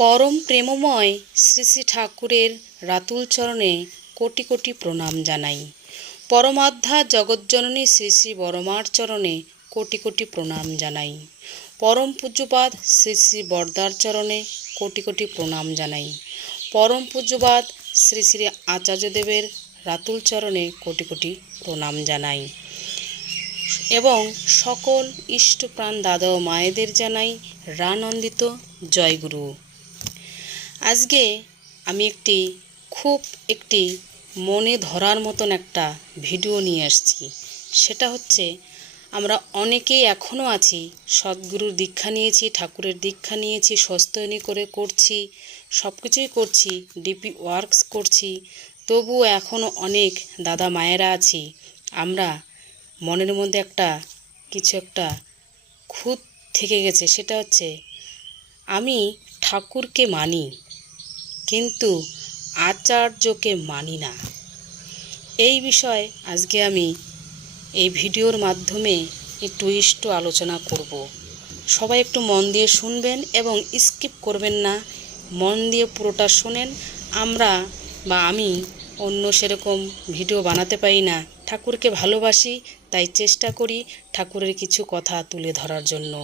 পরম প্রেমময় শ্রী শ্রী ঠাকুরের রাতুল চরণে কোটি কোটি প্রণাম জানাই। পরমাধ্যা জগজ্জননী শ্রী শ্রী বড়মার চরণে কোটি কোটি প্রণাম জানাই। পরম পূজ্যপাদ শ্রী শ্রী বরদার চরণে কোটি কোটি প্রণাম জানাই। পরম পূজ্যপাদ শ্রী শ্রী আচার্যদেবের রাতুল চরণে কোটি কোটি প্রণাম জানাই এবং সকল ইষ্টপ্রাণ দাদা ও মায়েদের জানাই রানন্দিত জয়গুরু। আজকে আমি একটি মনে ধরার মতন একটা ভিডিও নিয়ে আসছি। সেটা হচ্ছে, আমরা অনেকেই এখনও আছি, সদ্গুরুর দীক্ষা নিয়েছি, ঠাকুরের দীক্ষা নিয়েছি, স্বস্ত্যয়নী করে করছি, সব কিছুই করছি, ডিপি ওয়ার্কস করছি, তবুও এখনও অনেক দাদা মায়েরা আছি, আমরা মনের মধ্যে কিছু একটা খুঁত থেকে গেছে। সেটা হচ্ছে, আমি ঠাকুরকে মানি কিন্তু আচার্যকে মানি না। এই বিষয়ে আজকে আমি এই ভিডিওর মাধ্যমে একটু আলোচনা করব। সবাই একটু মন দিয়ে শুনবেন এবং স্কিপ করবেন না, মন দিয়ে পুরোটা শোনেন। আমি অন্য সেরকম ভিডিও বানাতে পারি না, ঠাকুরকে ভালোবাসি, তাই চেষ্টা করি ঠাকুরের কিছু কথা তুলে ধরার জন্য।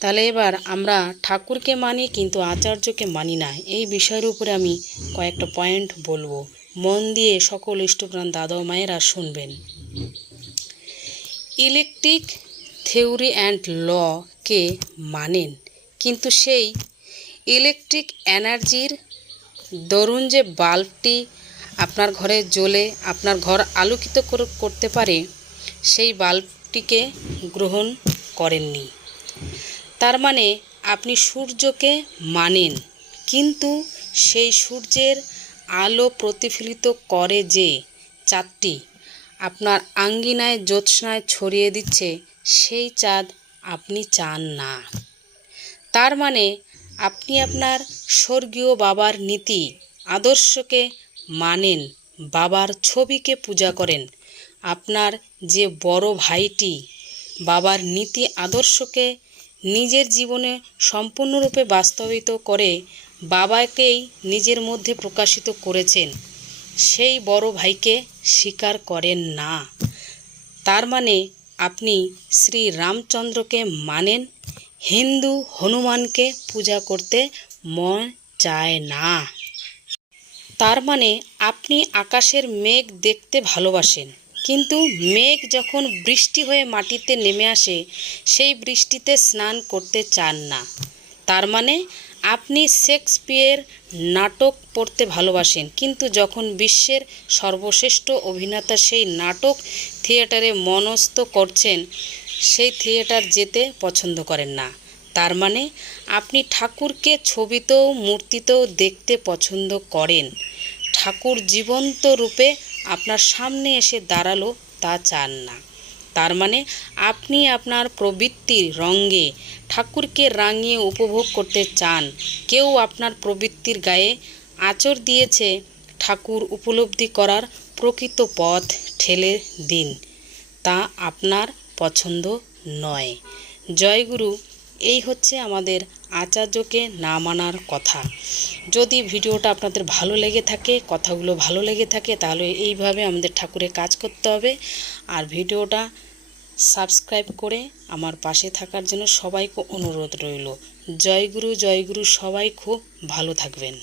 তাহলে এবার আমরা ঠাকুরকে মানি কিন্তু আচার্যকে মানি না, এই বিষয়ের উপরে আমি কয়েকটা পয়েন্ট বলবো। মন দিয়ে সকল ইষ্টপ্রাণ দাদা মায়েরা শুনবেন। ইলেকট্রিক থিওরি অ্যান্ড লকে মানেন, কিন্তু সেই ইলেকট্রিক এনার্জির দরুন যে বাল্বটি আপনার ঘরে জ্বলে আপনার ঘর আলোকিত করতে পারে, সেই বাল্বটিকে গ্রহণ করেননি। তার মানে আপনি সূর্যকে মানেন, কিন্তু সেই সূর্যের আলো প্রতিফলিত করে যে চাঁদটি আপনার আঙ্গিনায় জ্যোৎস্নায় ছড়িয়ে দিচ্ছে, সেই চাঁদ আপনি চান না। তার মানে আপনি আপনার স্বর্গীয় বাবার নীতি আদর্শকে মানেন, বাবার ছবিকে পূজা করেন। আপনার যে বড় ভাইটি বাবার নীতি আদর্শকে নিজের জীবনে সম্পূর্ণরূপে বাস্তবায়িত করে বাবাকেই নিজের মধ্যে প্রকাশিত করেছেন, সেই বড় ভাইকে স্বীকার করেন না। তার মানে আপনি শ্রী রামচন্দ্রকে মানেন, হিন্দু হনুমানকে পূজা করতে মন চায় না। তার মানে আপনি আকাশের মেঘ দেখতে ভালোবাসেন, কিন্তু মেঘ যখন বৃষ্টি হয়ে মাটিতে নেমে আসে, সেই বৃষ্টিতে স্নান করতে চান না। তার মানে আপনি শেক্সপিয়ার নাটক পড়তে ভালোবাসেন, কিন্তু যখন বিশ্বের সর্বশ্রেষ্ঠ অভিনেতা সেই নাটক থিয়েটারে মনস্থ করছেন, সেই থিয়েটার যেতে পছন্দ করেন না। তার মানে আপনি ঠাকুরকে ছবিতেও মূর্তিতেও দেখতে পছন্দ করেন, ঠাকুর জীবন্ত রূপে আপনার সামনে এসে দাঁড়ালো তা চান না। তার মানে আপনি আপনার প্রবৃত্তির রঙে ঠাকুরকে রাঙিয়ে উপভোগ করতে চান। কেউ আপনার প্রবৃত্তির গায়ে আঁচড় দিয়েছে, ঠাকুর উপলব্ধি করার প্রকৃত পথ ঠেলে দিন, তা আপনার পছন্দ নয়। জয়গুরু। এই হচ্ছে আমাদের আচার্যকে না মানার কথা। যদি ভিডিওটা আপনাদের ভালো লেগে থাকে, কথাগুলো ভালো লেগে থাকে, তাহলে এইভাবে আমাদের ঠাকুরের কাজ করতে হবে। আর ভিডিওটা সাবস্ক্রাইব করে আমার পাশে থাকার জন্য সবাইকে অনুরোধ রইল। জয়গুরু, জয়গুরু। সবাই খুব ভালো থাকবেন।